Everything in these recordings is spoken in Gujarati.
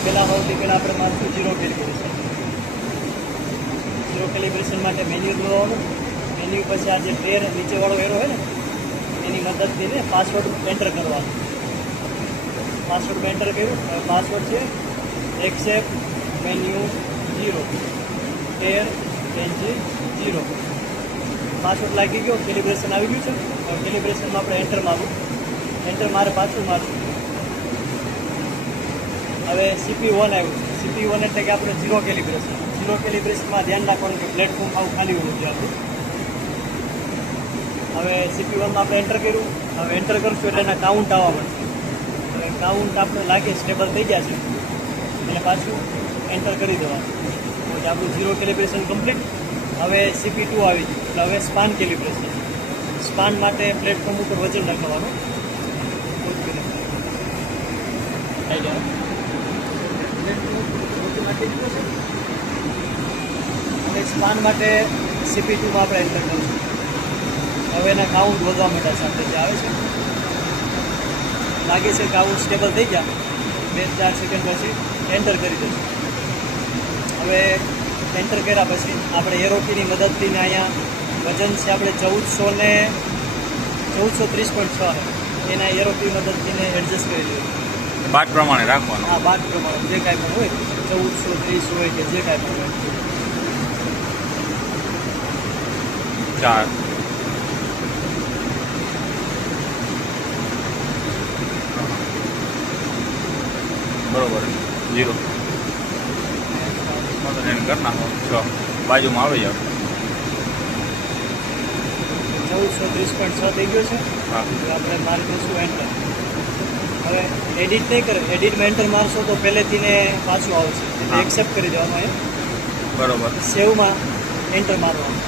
સૌથી પહેલાં આપણે મારશું ઝીરો કેલિબ્રેશન. ઝીરો કેલિબ્રેશન માટે મેન્યુ દોવાનું. મેન્યુ પછી આ જે ટ્રેર નીચેવાળો એરો હોય ને એની મદદથી ને પાસવર્ડ એન્ટર કરવાનો. પાસવર્ડ એન્ટર કર્યું. હવે પાસવર્ડ છે એક્સેપ્ટ મેન્યુ 0 ટ્રેર એનજી 0. પાસવર્ડ લાગી ગયો. કેલિબ્રેશન આવી ગયું છે. હવે કેલિબ્રેશનમાં આપણે એન્ટર મારવું. એન્ટર મારે પાછું મારશું. હવે CPU1 આવ્યું. CPU1 એટલે કે આપણે ઝીરો કેલિબ્રેશન. ઝીરો કેલિબ્રેશનમાં ધ્યાન રાખવાનું કે પ્લેટફોર્મ આવું ખાલી હોવું જોઈએ આપણું. હવે CPU1માં આપણે એન્ટર કર્યું. હવે એન્ટર કરશું એટલે એના કાઉન્ટ આવવા મળશે. હવે કાઉન્ટ આપણે લાગે સ્ટેબલ થઈ ગયા છે એટલે પાછું એન્ટર કરી દેવાનું. તો આપણું ઝીરો કેલિબ્રેશન કમ્પ્લીટ. હવે CP2 આવી ગયું એટલે હવે સ્પાન કેલિબ્રેશન. સ્પાન માટે પ્લેટફોર્મ ઉપર વજન રાખવાનું. અને સ્પાન માટે CP2માં આપણે એન્ટર કરીશું. હવે એના કાઉન્ટ વધવા માંડ્યા છે. આપણે જે આવે છે લાગે છે કે આવું સ્ટેબલ થઈ ગયા. 2-4 સેકન્ડ પછી એન્ટર કરી દઈશું. હવે એન્ટર કર્યા પછી આપણે એરોકીની મદદથી અહીંયા વજન છે આપણે 1430.6 એના એરોકી મદદથી એડજસ્ટ કરી દઈએ. બાદ પ્રમાણે રાખવાનું. હા, બાદ પ્રમાણે જે કાંઈ પણ હોય 1430 હોય કે જે કાંઈ પણ હોય. 4 બરોબર 0 એન્ડ કરી નાખો. 6 બાજુમાં આવી જાવ. 1430.6 થઈ ગયો છે. હા, આપણે મારી દઈશું એન્ટર. હવે એડિટ નહીં કરે. એડિટમાં એન્ટર મારશો તો પહેલેથી ને પાછું આવશે. એટલે એક્સેપ્ટ કરી દેવાનું અહીંયા. બરોબર. સેવમાં એન્ટર મારવાનું.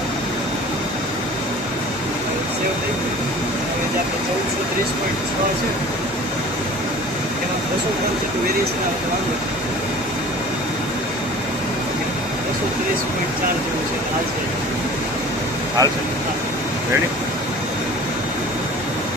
સેવ થઈ ગયું. હવે જે આપણે 1430.6 છે એમાં 200 જેટલું વેરિએશન આવે તો વાંધો નહીં. 230.4 જેવું છે. હાલ છે. હાલ છે. હા. રેડી.